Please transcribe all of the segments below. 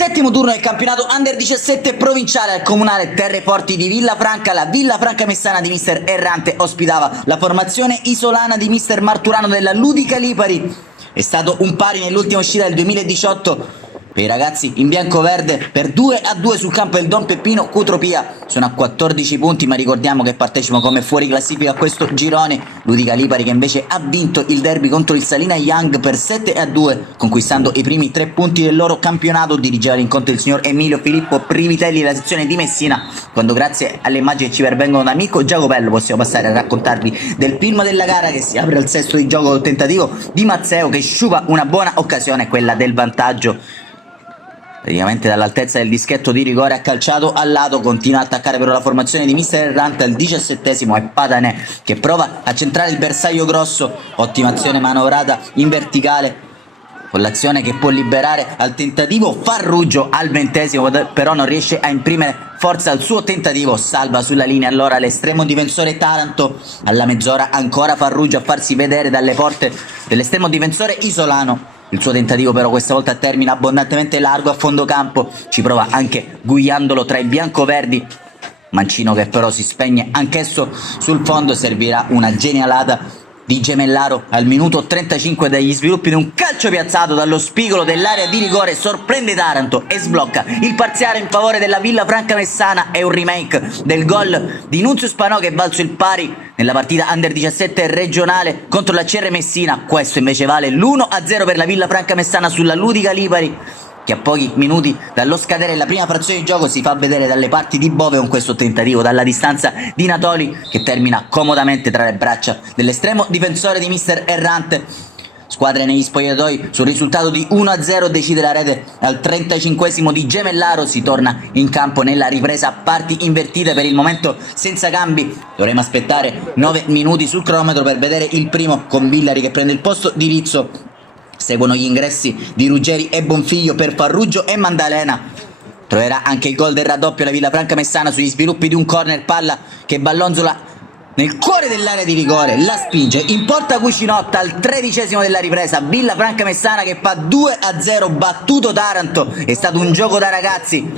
Settimo turno del campionato Under 17 provinciale al comunale Terreforti di Villafranca. La Villafranca Messana di mister Errante ospitava la formazione isolana di mister Marturano della Ludica Lipari. È stato un pari nell'ultima uscita del 2018 per i ragazzi in bianco-verde per 2-2 sul campo del Don Peppino Cutropia. Sono a 14 punti, ma ricordiamo che partecipano come fuori classifica a questo girone. Ludica Lipari che invece ha vinto il derby contro il Salina Young per 7-2, conquistando i primi 3 punti del loro campionato. Dirigeva l'incontro il signor Emilio Filippo Privitelli della sezione di Messina, quando grazie alle immagini che ci pervengono da Mirko Giacopello possiamo passare a raccontarvi del film della gara, che si apre al sesto di gioco col tentativo di Mazzeo che sciupa una buona occasione, quella del vantaggio. Praticamente dall'altezza del dischetto di rigore ha calciato al lato, continua a attaccare però la formazione di mister Errante. Al 17esimo è Patanè che prova a centrare il bersaglio grosso, ottima azione manovrata in verticale con l'azione che può liberare al tentativo Farrugio. Al 20esimo però non riesce a imprimere forza al suo tentativo, salva sulla linea allora l'estremo difensore Taranto. Alla mezz'ora ancora Farrugio a farsi vedere dalle porte dell'estremo difensore isolano. Il suo tentativo però questa volta termina abbondantemente largo a fondo campo, ci prova anche Guiandolo tra i biancoverdi, Mancino che però si spegne anch'esso sul fondo. Servirà una genialata di Gemellaro al minuto 35 dagli sviluppi di un calcio piazzato dallo spigolo dell'area di rigore, sorprende Taranto e sblocca il parziale in favore della Villafranca Messana. È un remake del gol di Nunzio Spanò che valso il pari nella partita Under 17 regionale contro la CR Messina. Questo invece vale l'1-0 per la Villafranca Messana sulla Ludica Lipari, che a pochi minuti dallo scadere della prima frazione di gioco si fa vedere dalle parti di Bove con questo tentativo dalla distanza di Natoli che termina comodamente tra le braccia dell'estremo difensore di mister Errante. Squadre negli spogliatoi sul risultato di 1-0, decide la rete al 35esimo di Gemellaro. Si torna in campo nella ripresa a parti invertite, per il momento senza cambi. Dovremo aspettare 9 minuti sul cronometro per vedere il primo, con Villari che prende il posto di Rizzo. Seguono gli ingressi di Ruggeri e Bonfiglio per Farrugio e Maddalena. Troverà anche il gol del raddoppio la Villafranca Messana sugli sviluppi di un corner, palla che ballonzola nel cuore dell'area di rigore, la spinge in porta Cucinotta al 13esimo della ripresa. Villafranca Messana che fa 2-0, battuto Taranto. È stato un gioco da ragazzi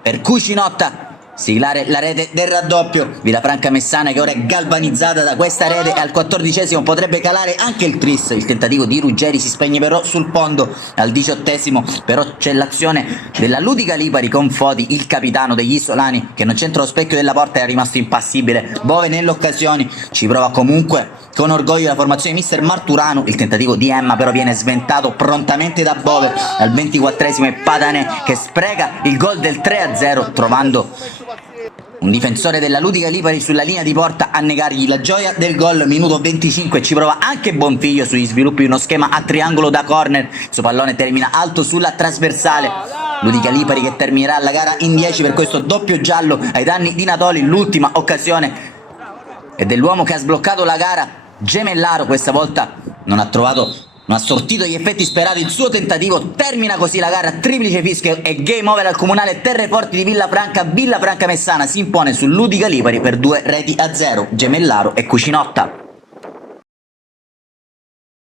per Cucinotta siglare la rete del raddoppio. Villafranca Messana che ora è galvanizzata da questa rete, e al 14esimo potrebbe calare anche il tris. Il tentativo di Ruggeri si spegne però sul fondo. Al 18esimo però c'è l'azione della Ludica Lipari con Foti, il capitano degli isolani, che non c'entra lo specchio della porta e è rimasto impassibile. Bove nelle occasioni ci prova comunque con orgoglio la formazione di mister Marturano. Il tentativo di Emma però viene sventato prontamente da Bove. Al 24esimo è Patanè che spreca il gol del 3-0, trovando un difensore della Ludica Lipari sulla linea di porta a negargli la gioia del gol. Minuto 25 ci prova anche Bonfiglio sugli sviluppi di uno schema a triangolo da corner. Il suo pallone termina alto sulla trasversale. Ludica Lipari che terminerà la gara in 10 per questo doppio giallo ai danni di Natoli. L'ultima occasione è dell'uomo che ha sbloccato la gara, Gemellaro. Questa volta non ha sortito gli effetti sperati il suo tentativo. Termina così la gara, triplice fischio e game over al comunale Terreforti di Villafranca. Villafranca Messana si impone su Ludica Lipari per 2-0, Gemellaro e Cucinotta.